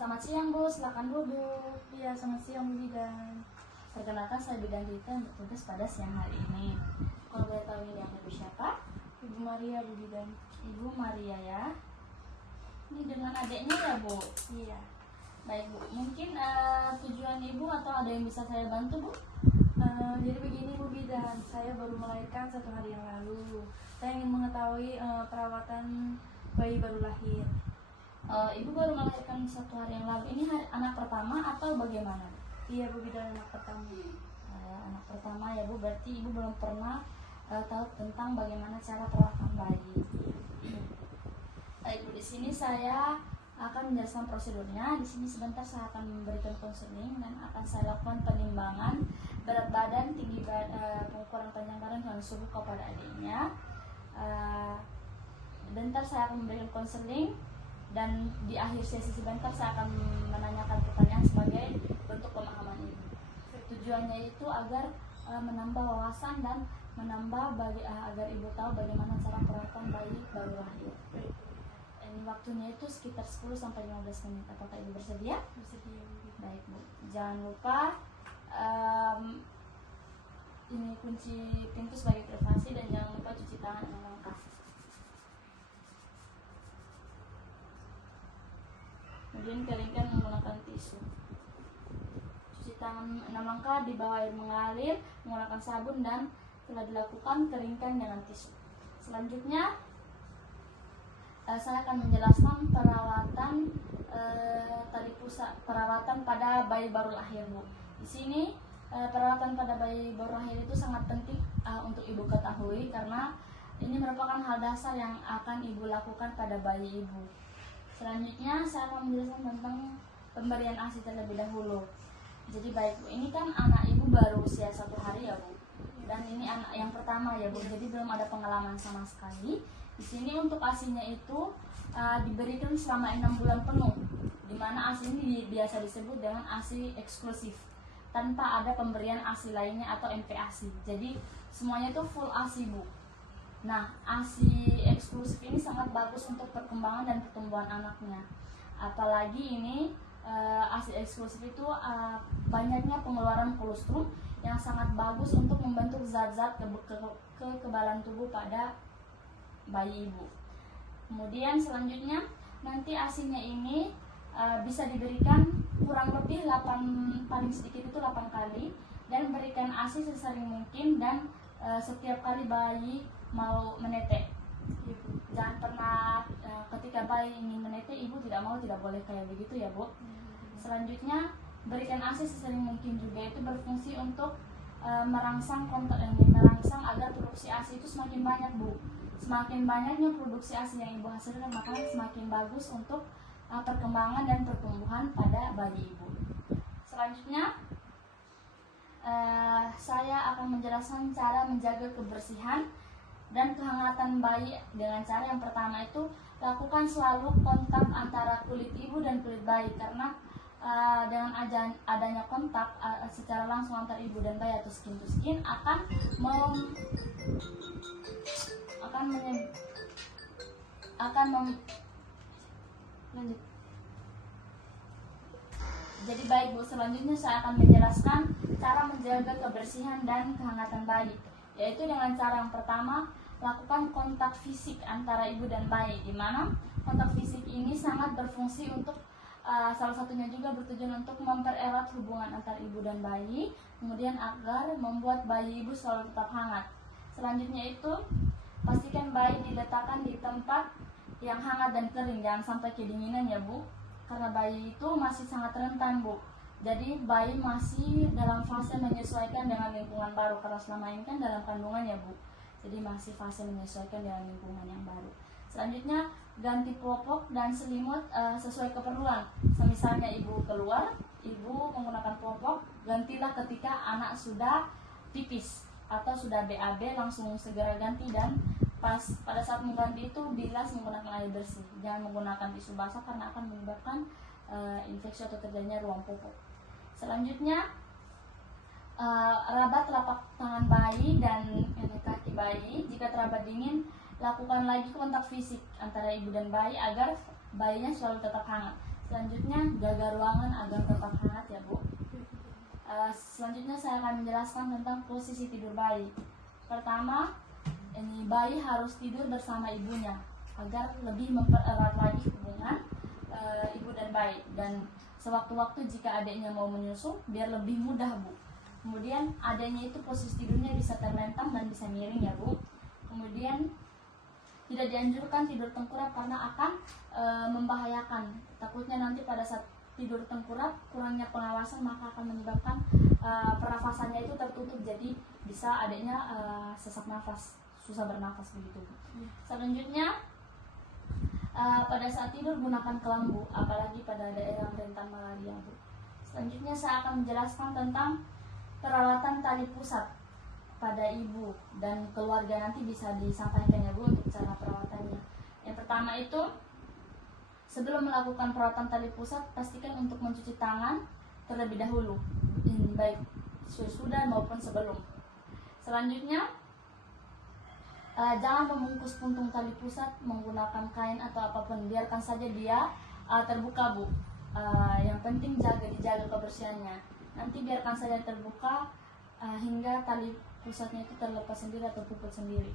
Selamat siang Bu, silakan duduk. Iya, selamat siang Bu Bidan. Perkenalkan saya Bidan Dita yang bertugas pada siang hari ini. Kalau boleh tahu ini yang Ibu siapa? Ibu Maria Bu Bidan. Ibu Maria ya. Ini dengan adiknya ya Bu? Iya. Baik Bu, mungkin tujuan Ibu atau ada yang bisa saya bantu Bu? Jadi begini Bu Bidan, saya baru melahirkan 1 hari yang lalu. Saya ingin mengetahui perawatan bayi baru lahir. Ibu baru melahirkan 1 hari yang lalu. Ini anak pertama atau bagaimana? Iya Bu Bidan, anak pertama. Anak pertama ya Bu, berarti Ibu belum pernah tahu tentang bagaimana cara perawatan bayi. Baik Bu, di sini saya akan menjelaskan prosedurnya. Di sini sebentar saya akan memberikan konseling dan akan saya lakukan penimbangan berat badan, tinggi pengukuran panjang badan dan suhu kepada adiknya. Sebentar saya akan memberikan konseling dan di akhir sesi sebentar saya akan menanyakan pertanyaan sebagai bentuk pemahaman Ibu. Tujuannya itu agar menambah wawasan dan menambah agar Ibu tahu bagaimana cara perawatan bayi baru lahir. Ini waktunya itu sekitar 10-15 menit. Apakah Ibu bersedia? Bersedia Bu Bidan. Baik Bu. Jangan lupa ini kunci pintu sebagai privasi dan jangan lupa cuci tangan dengan lengkap. Kemudian keringkan menggunakan tisu. Cuci tangan 6 langkah di bawah air mengalir menggunakan sabun dan setelah dilakukan keringkan dengan tisu. Selanjutnya saya akan menjelaskan perawatan perawatan pada bayi baru lahir Bu. Di sini perawatan pada bayi baru lahir itu sangat penting untuk Ibu ketahui karena ini merupakan hal dasar yang akan Ibu lakukan pada bayi Ibu. Selanjutnya saya akan menjelaskan tentang pemberian ASI terlebih dahulu. Jadi baik Bu, ini kan anak Ibu baru usia 1 hari ya Bu. Dan ini anak yang pertama ya Bu, jadi belum ada pengalaman sama sekali. Di sini untuk ASI-nya itu diberikan selama 6 bulan penuh, di mana ASI ini biasa disebut dengan ASI eksklusif, tanpa ada pemberian ASI lainnya atau MPASI. Jadi semuanya itu full ASI Bu. Nah, ASI eksklusif ini sangat bagus untuk perkembangan dan pertumbuhan anaknya. Apalagi ini ASI eksklusif itu banyaknya pengeluaran kolostrum yang sangat bagus untuk membentuk zat-zat kekebalan tubuh pada bayi Ibu. Kemudian selanjutnya nanti ASI-nya ini bisa diberikan kurang lebih 8, paling sedikit itu 8 kali, dan berikan ASI sesering mungkin dan setiap kali bayi mau menetek. Jangan pernah ketika bayi ingin menetek Ibu tidak mau, tidak boleh kayak begitu ya Bu. Selanjutnya berikan ASI sesering mungkin juga, itu berfungsi untuk merangsang agar produksi ASI itu semakin banyak Bu. Semakin banyaknya produksi ASI yang Ibu hasilkan, maka semakin bagus untuk perkembangan dan pertumbuhan pada bayi Ibu. Selanjutnya saya akan menjelaskan cara menjaga kebersihan dan kehangatan bayi dengan cara yang pertama itu lakukan selalu kontak antara kulit ibu dan kulit bayi, karena dengan adanya kontak secara langsung antara ibu dan bayi atau skin to skin lanjut. Jadi baik Bu, selanjutnya saya akan menjelaskan cara menjaga kebersihan dan kehangatan bayi, yaitu dengan cara yang pertama lakukan kontak fisik antara ibu dan bayi, di mana kontak fisik ini sangat berfungsi untuk salah satunya juga bertujuan untuk mempererat hubungan antara ibu dan bayi, kemudian agar membuat bayi ibu selalu tetap hangat. Selanjutnya itu pastikan bayi diletakkan di tempat yang hangat dan kering, jangan sampai kedinginan ya Bu, karena bayi itu masih sangat rentan Bu. Jadi bayi masih dalam fase menyesuaikan dengan lingkungan baru, karena selama ini kan dalam kandungan ya Bu. Jadi masih fase menyesuaikan dengan lingkungan yang baru. Selanjutnya ganti popok dan selimut sesuai keperluan. Misalnya ibu keluar, ibu menggunakan popok, gantilah ketika anak sudah pipis atau sudah BAB, langsung segera ganti, dan pada saat mengganti itu bilas menggunakan air bersih. Jangan menggunakan tisu basah karena akan menyebabkan infeksi atau terjadinya ruam popok. Selanjutnya rabat telapak tangan bayi dan kaki bayi. Jika terabat dingin, lakukan lagi kontak fisik antara ibu dan bayi agar bayinya selalu tetap hangat. Selanjutnya jaga ruangan agar tetap hangat ya Bu. Selanjutnya saya akan menjelaskan tentang posisi tidur bayi. Pertama, ini bayi harus tidur bersama ibunya agar lebih mempererat lagi hubungan ibu dan bayi, dan sewaktu-waktu jika adiknya mau menyusu biar lebih mudah Bu. Kemudian adiknya itu posisi tidurnya bisa terlentang dan bisa miring ya Bu. Kemudian tidak dianjurkan tidur tengkurap karena akan membahayakan. Takutnya nanti pada saat tidur tengkurap kurangnya pengawasan maka akan menyebabkan pernafasannya itu tertutup, jadi bisa adiknya sesak nafas, susah bernafas begitu. Selanjutnya pada saat tidur gunakan kelambu, apalagi pada daerah rentan malaria Bu. Selanjutnya saya akan menjelaskan tentang perawatan tali pusat pada ibu dan keluarga, nanti bisa disampaikan ya Bu untuk cara perawatannya. Yang pertama itu, sebelum melakukan perawatan tali pusat, pastikan untuk mencuci tangan terlebih dahulu, baik sesudah maupun sebelum. Selanjutnya, jangan membungkus puntung tali pusat menggunakan kain atau apapun, biarkan saja dia terbuka Bu. Yang penting dijaga kebersihannya. Nanti biarkan saja terbuka hingga tali pusatnya itu terlepas sendiri atau puput sendiri.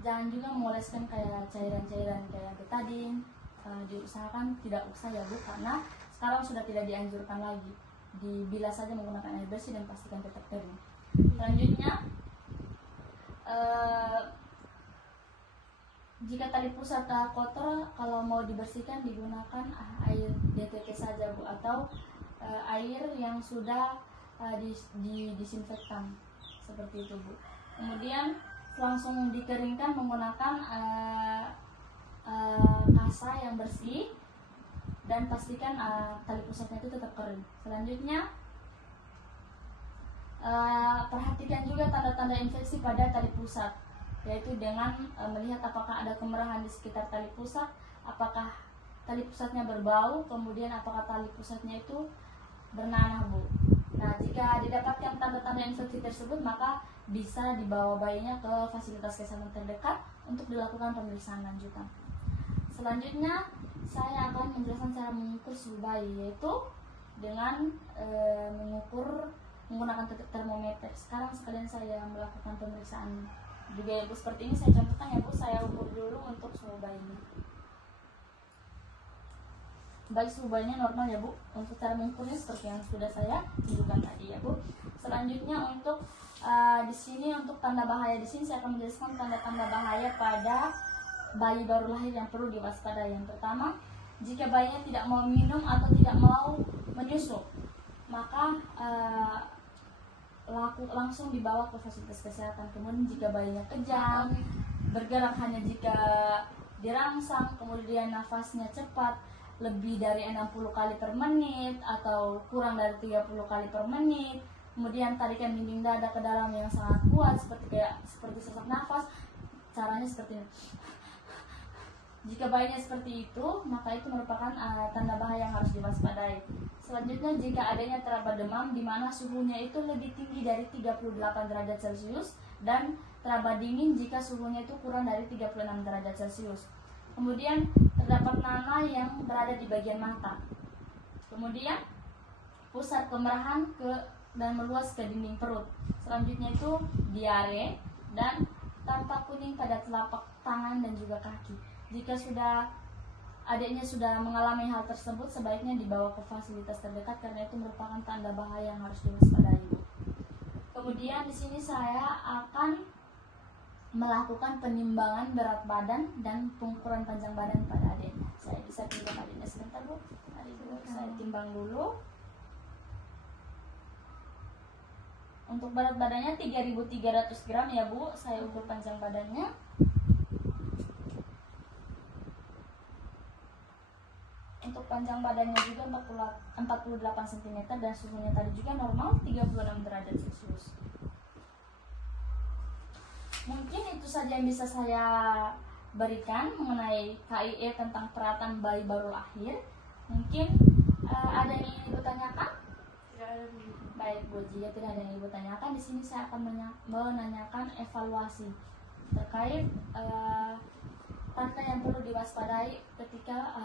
Jangan juga mengoleskan kayak cairan-cairan kayak betadine. Diusahakan tidak usah ya Bu, karena sekarang sudah tidak dianjurkan lagi. Dibilas saja menggunakan air bersih dan pastikan tetap kering. Selanjutnya, jika tali pusat kotor, kalau mau dibersihkan digunakan air DTP saja Bu, atau air yang sudah disinfektan seperti itu Bu. Kemudian langsung dikeringkan menggunakan kasa yang bersih dan pastikan tali pusatnya itu tetap kering. Selanjutnya, perhatikan juga tanda-tanda infeksi pada tali pusat, yaitu dengan melihat apakah ada kemerahan di sekitar tali pusat, apakah tali pusatnya berbau, kemudian apakah tali pusatnya itu bernanah Bu. Nah, jika didapatkan tanda-tanda infeksi tersebut, maka bisa dibawa bayinya ke fasilitas kesehatan terdekat untuk dilakukan pemeriksaan lanjutan. Selanjutnya, saya akan menjelaskan cara mengukur suhu bayi, yaitu dengan mengukur menggunakan termometer. Sekarang sekalian saya melakukan pemeriksaan juga ya Bu, seperti ini saya contohkan ya Bu. Saya ukur dulu untuk suhu bayinya. Baik, suhu bayinya normal ya Bu. Untuk cara mengukurnya seperti yang sudah saya tunjukkan tadi ya Bu. Selanjutnya untuk di sini untuk tanda bahaya, di sini saya akan menjelaskan tanda-tanda bahaya pada bayi baru lahir yang perlu diwaspadai. Yang pertama, jika bayinya tidak mau minum atau tidak mau menyusu, maka langsung dibawa ke fasilitas kesehatan. Kemudian jika bayinya kejang, bergerak hanya jika dirangsang, kemudian nafasnya cepat lebih dari 60 kali per menit atau kurang dari 30 kali per menit, kemudian tarikan dinding dada ke dalam yang sangat kuat seperti sesak nafas, caranya seperti ini. Jika bayinya seperti itu, maka itu merupakan tanda bahaya yang harus diwaspadai. Selanjutnya, jika adanya teraba demam di mana suhunya itu lebih tinggi dari 38 derajat Celcius dan teraba dingin jika suhunya itu kurang dari 36 derajat Celcius. Kemudian terdapat nanah yang berada di bagian mata. Kemudian pusat kemerahan dan meluas ke dinding perut. Selanjutnya itu diare dan tampak kuning pada telapak tangan dan juga kaki. Jika adiknya sudah mengalami hal tersebut, sebaiknya dibawa ke fasilitas terdekat karena itu merupakan tanda bahaya yang harus diwaspadai. Kemudian di sini saya akan melakukan penimbangan berat badan dan pengukuran panjang badan pada adiknya. Saya bisa timbang adiknya sebentar Bu. Mari dulu saya timbang dulu. Untuk berat badannya 3.300 gram ya Bu. Saya ukur panjang badannya. Untuk panjang badannya juga 48 cm dan suhunya tadi juga normal 36 derajat Celcius. Mungkin itu saja yang bisa saya berikan mengenai KIE tentang perawatan bayi baru lahir. Mungkin ada yang ingin Ibu tanyakan? Tidak ada Bu. Baik Bu, jika tidak ada yang Ibu tanyakan, di sini saya akan menanyakan evaluasi terkait tanda yang perlu diwaspadai ketika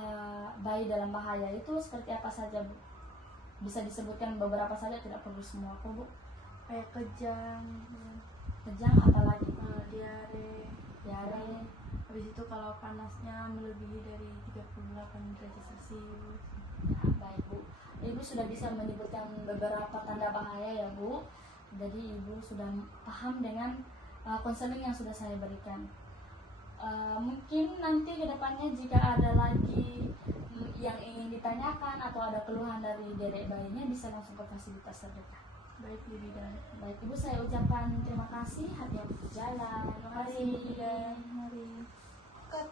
bayi dalam bahaya itu seperti apa saja, Bu? Bisa disebutkan beberapa saja, tidak perlu semua kok, Bu. Kayak kejang, Kejang, apalagi diare. Habis itu kalau panasnya melebihi dari 38 derajat Celcius. ya, baik, Bu. Ibu sudah bisa menyebutkan beberapa tanda bahaya ya, Bu. Jadi Ibu sudah paham dengan konseling yang sudah saya berikan. Mungkin nanti kedepannya jika ada lagi yang ingin ditanyakan atau ada keluhan dari dedek bayinya, bisa langsung ke fasilitas terdekat. Baik, Bu Bidan. Baik, Ibu, saya ucapkan terima kasih, hati-hati jalan. Terima kasih, Bu Bidan. Mari. Cut.